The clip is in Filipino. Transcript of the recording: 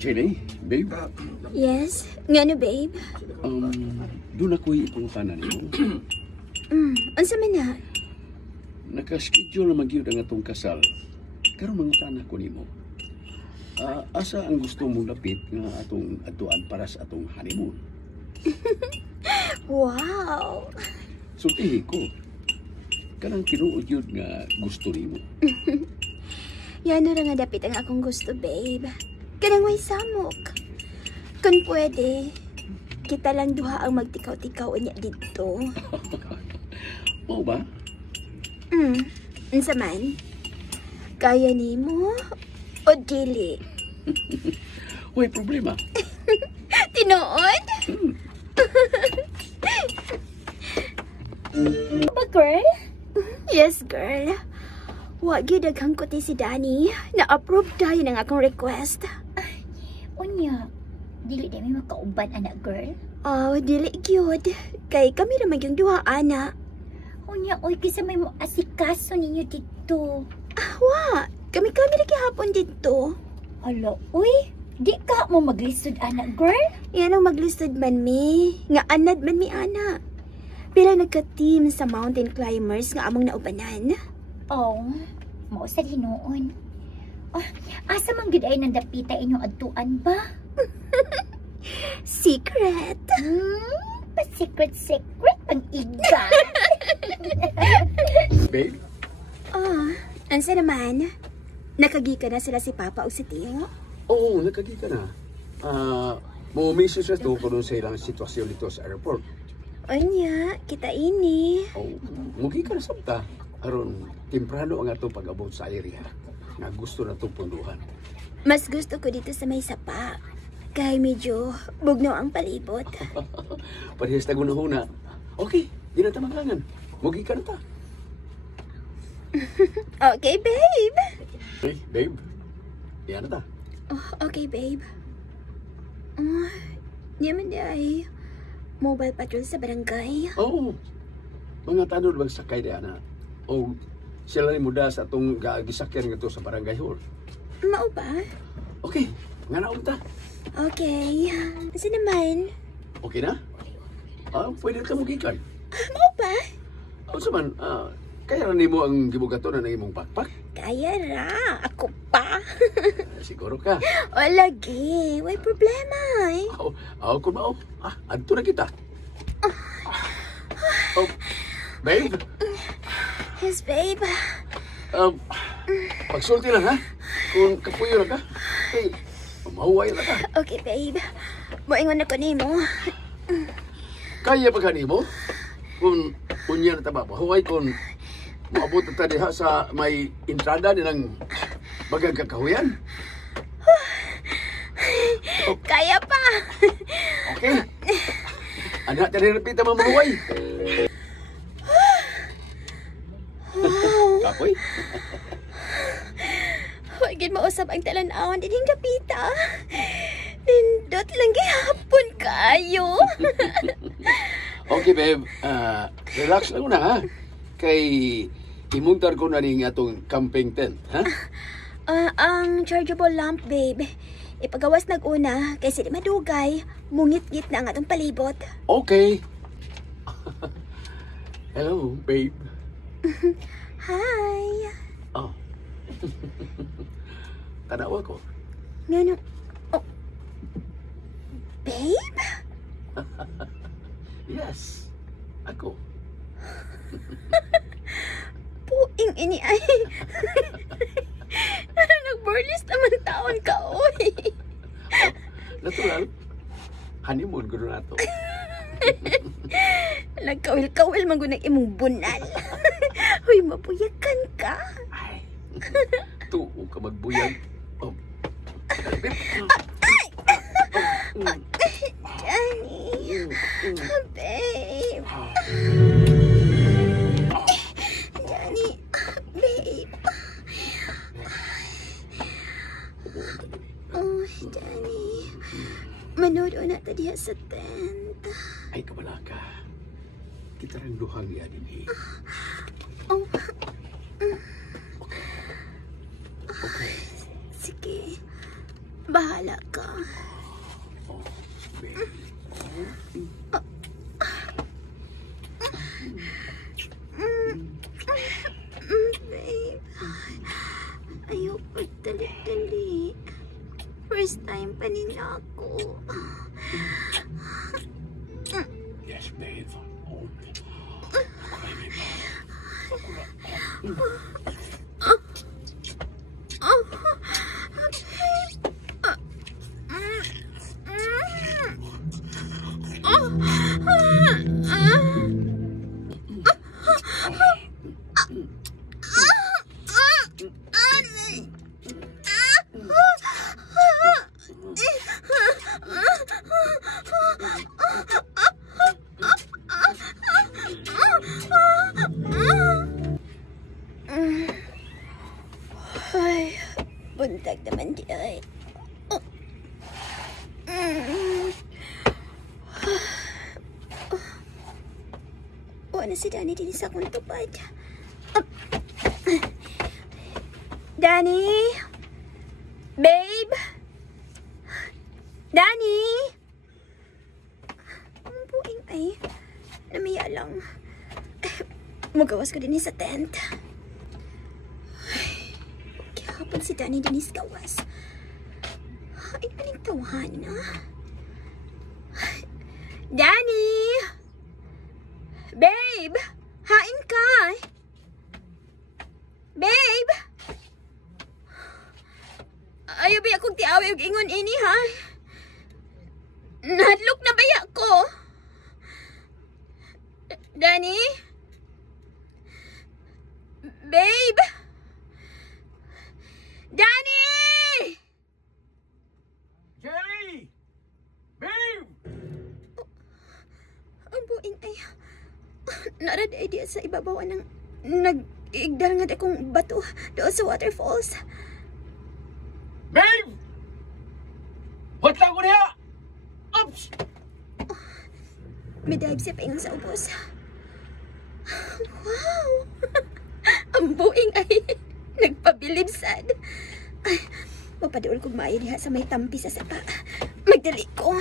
Jenny, babe, Yes? Nga no, babe? doon ako'y ipangutanan mo. Unsa man na? Nakaschedule na magyud ang atong kasal. Pero mangutana ko nimo. Asa ang gusto mong lapit nga atong atuan para sa atong honeymoon? Wow! Sultihi ko. Kanang tinuod yun nga gusto nimo. Yan na nga dapit ang akong gusto, babe. Kanang way samok. Kung pwede, kita lang duha ang magtikaw-tikaw niya dito. Mao ba? Unsa man? Kaya nimo o dili? Way problema. Tinuod? Ba, girl? Yes, girl. Wa gyud daghang kuti si Danny. Na-approve tayo ng akong request. Unya, dili di may makauban, anak girl. Oh, dili gyud. Kay kami ra magyung duha ana. Unya, oy, kisa may mo asikaso ninyo dito. Wa, kami ra gihapon dito. Hala, uy, di ka mo maglisod, anak girl? Yan ang maglisod man mi. Nga anad man mi ana. Pila nagka-team sa mountain climbers nga among naubanan. Oh, mausad hinuon. Asa man gid ay nandapita inyong adtuan ba? Secret. Pa-secret ang iga. Babe? Ansa naman? Nakagi ka na sila si Papa o si Tio? Oo, nakagi ka na. Mumisos na to kung sa ilang sitwasyon dito sa airport. Anya, kita ini. Oh, mugi ka na sabta. Aron, temprano ang atong pag-abot sa area. Nga gusto na itong punduhan. Mas gusto ko dito sa may sapa. Kaya medyo bugno ang palibot. Parehas na gunahuna. Okay, di na tamagangan. Mugi ka na ta. Okay, babe. Hey, babe. Yan na ta. Oh, okay, babe. Yaman day. Mobile patrol sa barangay. Oo. Mga tanod bang sakay di ana. O sila ni muda sa atong gisakyan nga to sa barangay hall. Mao ba? Okay, nga naon ta. Okay. Kasi naman. Okay na? Pwede ka mugikan. Mao ba? O saman, kaya na nimo ang gibugaton na imong pakpak? Kaya ra. Ako pa. Siguro ka. O lagi. Way problema eh. Kung mao. Adto na kita. Babe? Yes, babe. Pagsulti lang ha. Kung kapuyo na ka. Hey, mahuway na ka. Okay, babe. Moingon ako nimo. Kaya pa ka nimo? Kung unya na taba, mahuway kung maabot na diha sa may entrada nilang bagang kakahuyan. Kaya pa. Okay. Anak, tadi repita mamuhuway. Kapoy? Huwag mausap ang talan-awan din kapita. Nindot lang gihapon kayo. Okay, babe. Relax lang na, ha? Kay imuntar ko na ning atong camping tent, ha? Ang chargeable lamp, babe. Ipagawas nag-una, kay sili madugay. Mungit-git na ang atong palibot. Okay. Hello, babe. Hi. Oh. Tanawa ko. Ngano? Oh. Babe? Yes. Ako. Puing ini ay. Nag-burlist naman taon ka, oy. Natural. Honeymoon ko na to. Nagkawil-kawil magunang imong bunal. Huy, mapuyakan ka. Ay. Tuo ka magbuyag. Oh. Danny. Babe. Danny. Babe. Oh, Danny. Manood na ta diha sa tent. Ay, kabala ka. Kita rin duhang niya din eh. Oh. Okay. Sige. Bye. Bahala ka. Babe. Ayoko dali-dali. First time pa nila ako. Yes, babe. Oh. Ay, buntag naman di ay. Wala si Danny din sa akong tupad. Danny? Babe? Danny? Ang buing ay. Namiya lang. Magawas ko din sa tent. Hapon si Danny din gawas. Ay, maning tawahan na. Danny! Babe! Hain ka! Babe! Ayaw ba akong tiawi og ingon ini, ha? Nahadlok na baya ko? Danny? Babe! Danny! Jerry! Babe! Ang buing ay narad idea sa ibabaw ng nag-igdal nga akong bato doon sa waterfalls. Babe! Wala ko niya! Oops! May dive siya paingon sa ubos. Wow! Ang buing ay nagpabilib sad. Ay, mapaduol kong maayo diha sa may tampi sa sapa. Magdali ko.